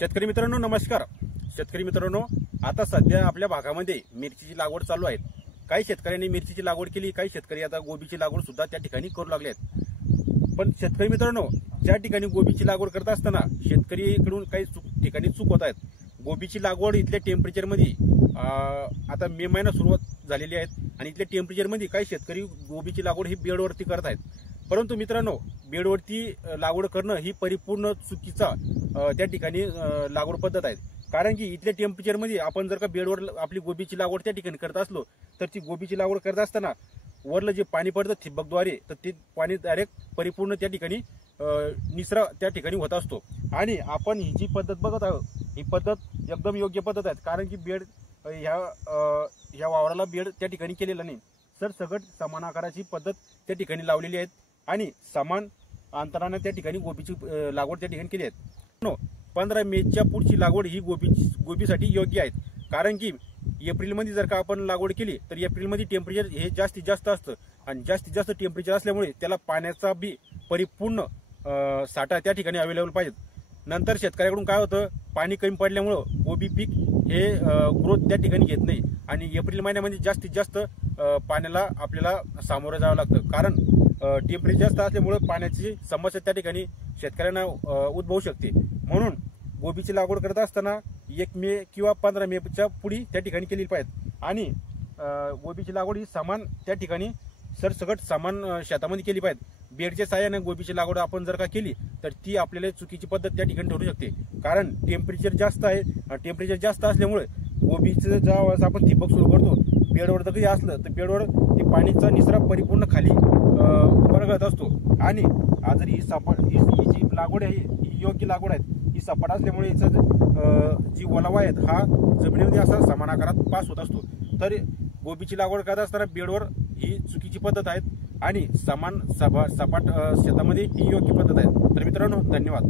शेतकरी मित्रांनो नमस्कार। शेतकरी मित्रांनो, आता सध्या आपल्या भागामध्ये मिरचीची लागवड चालू आहे। काही शेतकऱ्यांनी मिरचीची लागवड केली, काही शेतकरी आता गोबीची लागवड सुद्धा त्या ठिकाणी करू लागले आहेत। पण शेतकरी मित्रांनो, ज्या ठिकाणी गोबीची लागवड करत असताना शेतकरीकडून काही ठिकाणी चूक होत आहेत। गोबीची लागवड इथल्या टेम्परेचर मध्ये आता मे महिना सुरुवात झालेली आहे आणि इथल्या टेम्परेचर मध्ये काही शेतकरी गोबीची लागवड ही बेडवरती करत आहेत। परंतु मित्रांनो, बेडवरती लागवड करणं ही परिपूर्ण चुकीचा त्या ठिकाणी लागवड पद्धत आहे। कारण की इथल्या टेम्परेचर मध्ये आपण जर का बेडवर आपली गोबीची लागवड त्या ठिकाणी करत असलो तर ती गोबीची लागवड करत असताना वरलं जे पाणी पडतं ठिबकद्वारे, तर ते पाणी डायरेक्ट परिपूर्ण त्या ठिकाणी निचरा त्या ठिकाणी होत असतो। आणि आपण ही जी पद्धत बघत आहोत, ही पद्धत एकदम योग्य पद्धत आहे। कारण की बेड ह्या वावराला बेड त्या ठिकाणी केलेला नाही, सरसकट समान आकाराची पद्धत त्या ठिकाणी लावलेली आहे आणि समान अंतराने त्या ठिकाणी गोबीची लागवड त्या ठिकाणी केली आहे। 15 मेच्या पुढची लागवड ही गोबीसाठी योग्य आहे। कारण की एप्रिलमध्ये जर का आपण लागवड केली तर एप्रिलमध्ये टेम्परेचर हे जास्तीत जास्त असतं आणि जास्तीत जास्त टेम्परेचर असल्यामुळे त्याला पाण्याचा बी परिपूर्ण साठा त्या ठिकाणी अवेलेबल पाहिजे। नंतर शेतकऱ्याकडून काय होतं, पाणी कमी पडल्यामुळं गोबी पीक हे ग्रोथ त्या ठिकाणी घेत नाही आणि एप्रिल महिन्यामध्ये जास्तीत जास्त पाण्याला आपल्याला सामोरं जावं लागतं। कारण टेम्परेचर जास्त असल्यामुळे पाण्याची समस्या त्या ठिकाणी शेतकऱ्यांना उद्भवू शकते। म्हणून गोबीची लागवड करत असताना 1 मे किंवा 15 मेच्या पुढे त्या ठिकाणी केली पाहिजे आणि गोबीची लागवड ही समान त्या ठिकाणी सरसकट समान शेतामध्ये केली पाहिजे। बेडच्या साहाय्याने गोबीची लागवड आपण जर का केली तर ती आपल्याला चुकीची पद्धत त्या ठिकाणी ठरू शकते। कारण टेम्परेचर जास्त आहे, टेम्परेचर जास्त असल्यामुळे गोबीचं ज्यावेळेस आपण ठिबक सुरू करतो, बेडवर जर काही असलं तर बेडवर ते पाणीचा निचरा परिपूर्ण खाली बरगळत असतो आणि जर ही जी लागवड आहे ही योग्य लागवड आहे, ही सपाट असल्यामुळे हिचं जी ओलावा आहेत हा जमिनीमध्ये असा समान आकारात पास होत असतो। तर गोबीची लागवड करत असताना बेडवर ही चुकीची पद्धत आहे आणि समान सपाट शेतामध्ये ही योग्य पद्धत आहे। तर मित्रांनो, धन्यवाद।